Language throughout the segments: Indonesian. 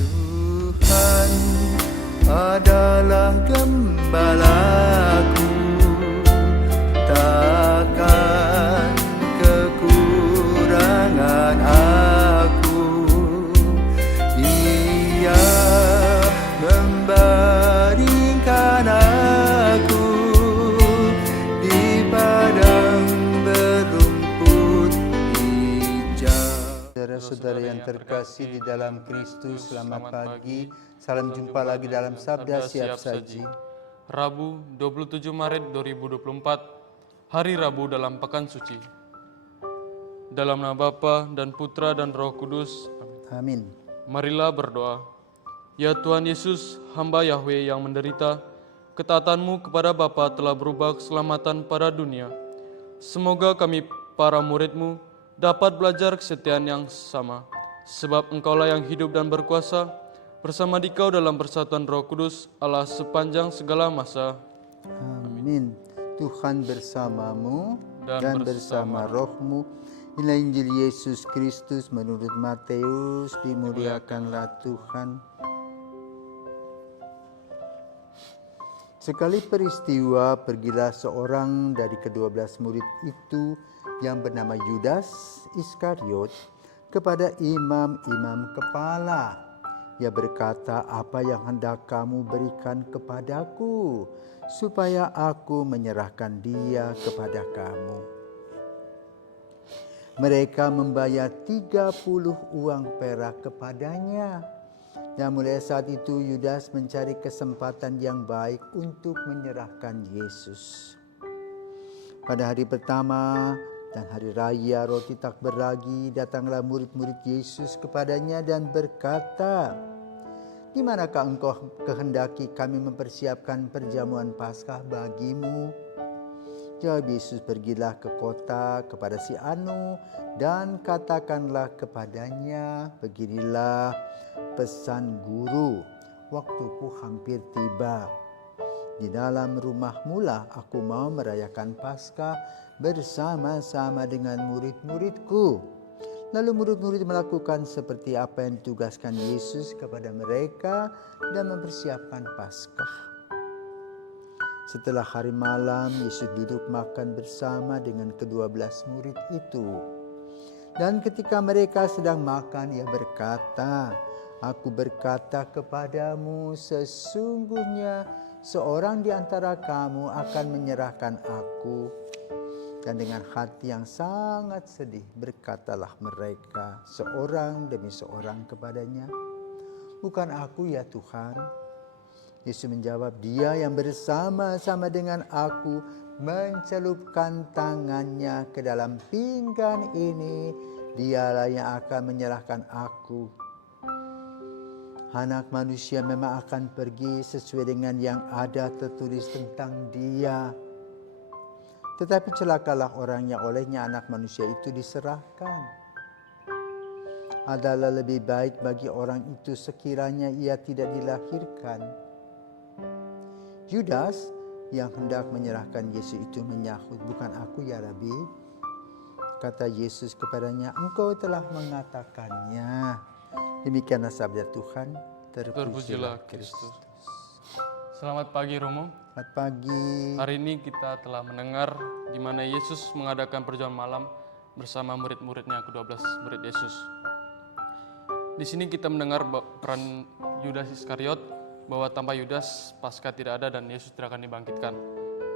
Tuhan adalah gembalaku, takkan kekurangan aku. Dia membaringkan aku di padang berumput hijau. Saudara-saudara yang terkasih di dalam Kristus, selamat pagi. Salam jumpa lagi dalam Sabda Siap Saji. Rabu 27 Maret 2024, hari Rabu dalam Pekan Suci. Dalam nama Bapa dan Putra dan Roh Kudus. Amin. Marilah berdoa. Ya Tuhan Yesus, hamba Yahweh yang menderita, ketaatanmu kepada Bapa telah berubah keselamatan pada dunia. Semoga kami para murid-Mu dapat belajar kesetiaan yang sama, sebab Engkaulah yang hidup dan berkuasa, bersama Dikau dalam persatuan Roh Kudus, Allah sepanjang segala masa. Amin. Tuhan bersamamu dan bersama rohmu. Inilah Injil Yesus Kristus menurut Matius. Dimuliakanlah Tuhan. Sekali peristiwa, pergilah seorang dari ke-12 murid itu yang bernama Yudas Iskariot kepada imam-imam kepala. Ia berkata, "Apa yang hendak kamu berikan kepadaku, supaya aku menyerahkan dia kepada kamu?" Mereka membayar 30 uang perak kepadanya. Dan mulai saat itu Yudas mencari kesempatan yang baik untuk menyerahkan Yesus. Pada hari pertama dan hari raya roti tak beragi, datanglah murid-murid Yesus kepadanya dan berkata, "Di manakah engkau kehendaki kami mempersiapkan perjamuan Paskah bagimu?" Jawab Yesus, "Pergilah ke kota kepada si Anu dan katakanlah kepadanya, beginilah pesan guru, waktuku hampir tiba. Di dalam rumahmu lah aku mau merayakan Paskah bersama-sama dengan murid-muridku." Lalu murid-murid melakukan seperti apa yang ditugaskan Yesus kepada mereka dan mempersiapkan Paskah. Setelah hari malam, Yesus duduk makan bersama dengan ke-12 murid itu. Dan ketika mereka sedang makan, ia berkata, "Aku berkata kepadamu, sesungguhnya seorang di antara kamu akan menyerahkan aku." Dan dengan hati yang sangat sedih berkatalah mereka seorang demi seorang kepadanya, "Bukan aku ya Tuhan?" Yesus menjawab, "Dia yang bersama-sama dengan aku mencelupkan tangannya ke dalam pinggan ini, dialah yang akan menyerahkan aku. Anak manusia memang akan pergi sesuai dengan yang ada tertulis tentang dia. Tetapi celakalah orang yang olehnya anak manusia itu diserahkan. Adalah lebih baik bagi orang itu sekiranya ia tidak dilahirkan." Yudas yang hendak menyerahkan Yesus itu menyahut, "Bukan aku ya Rabi." Kata Yesus kepadanya, "Engkau telah mengatakannya." Demikianlah sabda Tuhan. Terpujilah Kristus. Selamat pagi Romo. Selamat pagi. Hari ini kita telah mendengar di mana Yesus mengadakan perjamuan malam bersama murid-muridnya, ke-12 murid Yesus. Di sini kita mendengar peran Yudas Iskariot, bahwa tanpa Yudas Paskah tidak ada dan Yesus tidak akan dibangkitkan.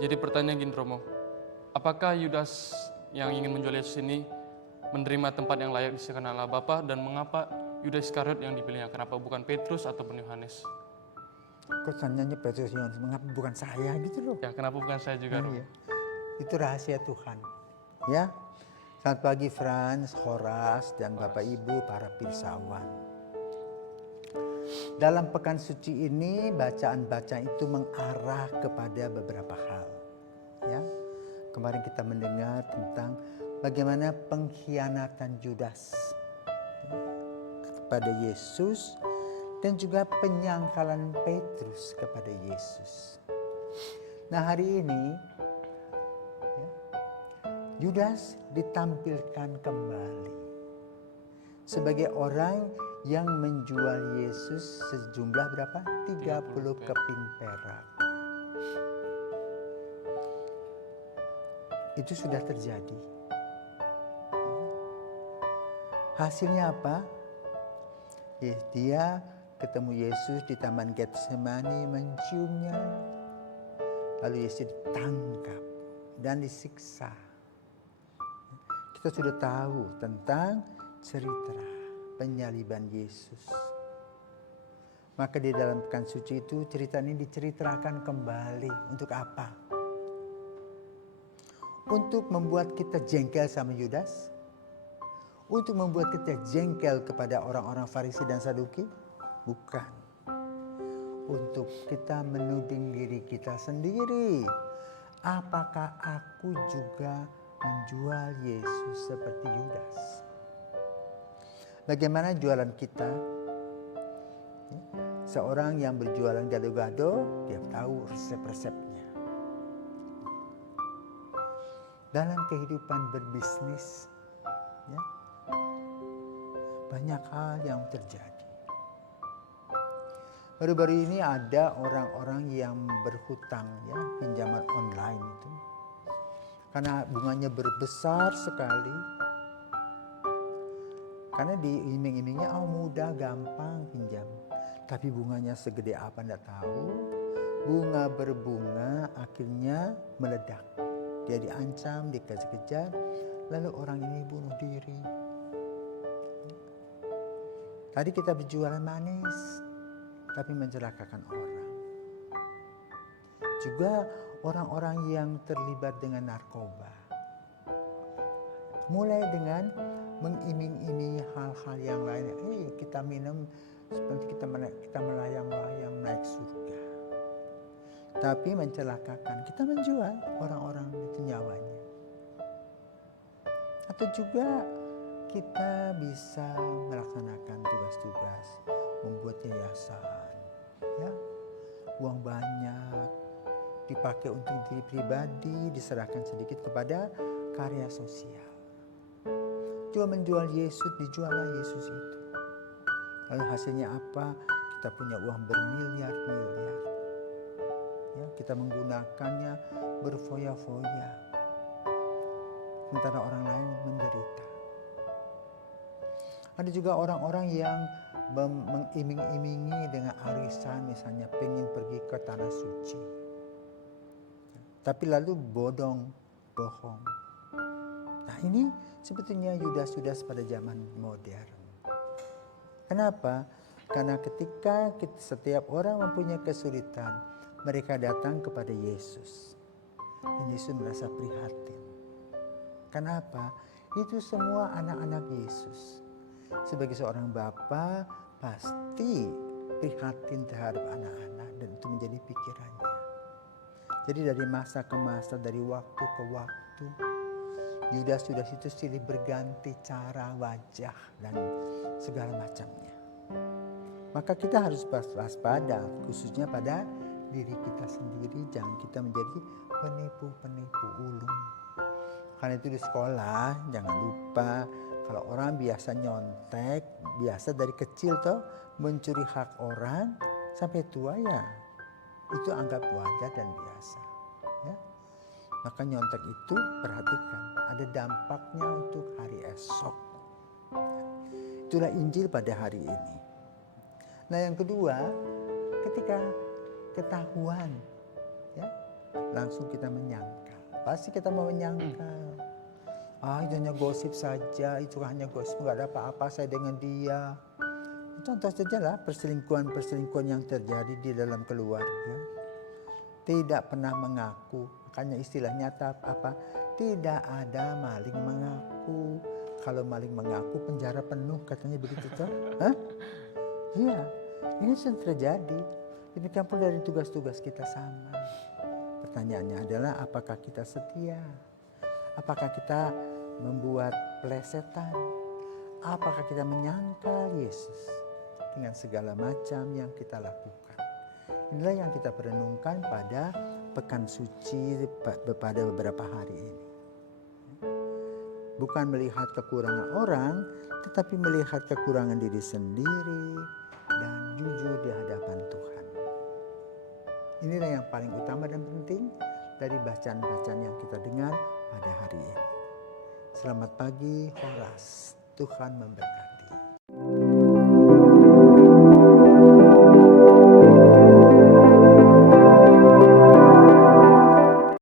Jadi pertanyaan gini Romo, apakah Yudas yang ingin menjual Yesus ini menerima tempat yang layak disediakan Allah Bapa, dan mengapa Yudas Iskariot yang dipilihnya? Kenapa bukan Petrus ataupun Yohanes? Kok tanyanya Petrus Yohanes, mengapa bukan saya gitu loh? Ya, kenapa bukan saya juga, Romo? Iya. Itu rahasia Tuhan. Ya. Selamat pagi Franz, Horas, dan Bapak Ibu para pirsawan. Dalam pekan suci ini, bacaan-bacaan itu mengarah kepada beberapa hal. Ya. Kemarin kita mendengar tentang bagaimana pengkhianatan Yudas kepada Yesus dan juga penyangkalan Petrus kepada Yesus. Nah, hari ini Yudas ditampilkan kembali sebagai orang yang menjual Yesus sejumlah berapa? 30 keping perak. Itu sudah terjadi. Hasilnya apa? Dia ketemu Yesus di Taman Getsemani, menciumnya. Lalu Yesus ditangkap dan disiksa. Kita sudah tahu tentang cerita penyaliban Yesus. Maka di dalam pekan suci itu cerita ini diceritakan kembali. Untuk apa? Untuk membuat kita jengkel sama Yudas? Untuk membuat kita jengkel kepada orang-orang Farisi dan Saduki? Bukan. Untuk kita menuding diri kita sendiri. Apakah aku juga menjual Yesus seperti Yudas? Bagaimana jualan kita? Seorang yang berjualan gado-gado, dia tahu resep-resepnya. Dalam kehidupan berbisnis, ya, banyak hal yang terjadi. Baru-baru ini ada orang-orang yang berhutang, ya, pinjaman online itu. Karena bunganya berbesar sekali. Karena diiming-imingnya, mudah, gampang pinjam. Tapi bunganya segede apa enggak tahu. Bunga berbunga akhirnya meledak. Dia diancam, dikejar-kejar, lalu orang ini bunuh diri. Tadi kita berjualan manis, tapi mencelakakan orang. Juga orang-orang yang terlibat dengan narkoba. Mulai dengan mengiming-imingi hal-hal yang lain. Kita minum seperti kita melayang-layang naik surga. Tapi mencelakakan, kita menjual orang-orang itu nyawanya. Atau juga kita bisa melaksanakan tugas-tugas, membuat yayasan, ya, uang banyak dipakai untuk diri pribadi, diserahkan sedikit kepada karya sosial. Cuma menjual Yesus, dijuallah Yesus itu. Lalu hasilnya apa? Kita punya uang bermiliar-miliar. Ya, kita menggunakannya berfoya-foya. Sementara orang lain menderita. Ada juga orang-orang yang mengiming-imingi dengan arisan, misalnya pengen pergi ke tanah suci. Tapi lalu bohong. Nah, ini sebetulnya Yudas-Yudas pada zaman modern. Kenapa? Karena ketika setiap orang mempunyai kesulitan, mereka datang kepada Yesus. Dan Yesus merasa prihatin. Kenapa? Itu semua anak-anak Yesus. Sebagai seorang bapa, pasti prihatin terhadap anak-anak dan itu menjadi pikirannya. Jadi dari masa ke masa, dari waktu ke waktu, Yudas itu silih berganti cara, wajah, dan segala macamnya. Maka kita harus waspada, khususnya pada diri kita sendiri. Jangan kita menjadi penipu-penipu ulung. Karena itu di sekolah, jangan lupa, kalau orang biasa nyontek, biasa dari kecil toh mencuri hak orang, sampai tua ya, itu anggap wajar dan biasa. Ya. Maka nyontek itu perhatikan, ada dampaknya untuk hari esok. Itulah Injil pada hari ini. Nah, yang kedua, ketika ketahuan, ya, langsung kita menyangkal. Pasti kita mau menyangkal. Itu hanya gosip saja, itu hanya gosip, nggak ada apa-apa saya dengan dia. Contoh saja lah perselingkuhan yang terjadi di dalam keluarga. Tidak pernah mengaku, makanya istilahnya apa? Tidak ada maling mengaku. Kalau maling mengaku penjara penuh, katanya begitu toh? Iya, ini sering terjadi. Demikian pula dari tugas-tugas kita sama. Pertanyaannya adalah apakah kita setia? Apakah kita membuat pelesetan? Apakah kita menyangkal Yesus dengan segala macam yang kita lakukan? Inilah yang kita perenungkan pada pekan suci pada beberapa hari ini. Bukan melihat kekurangan orang, tetapi melihat kekurangan diri sendiri dan jujur di hadapan Tuhan. Inilah yang paling utama dan penting dari bacaan-bacaan yang kita dengar pada hari ini. Selamat pagi, Horas. Tuhan memberkati.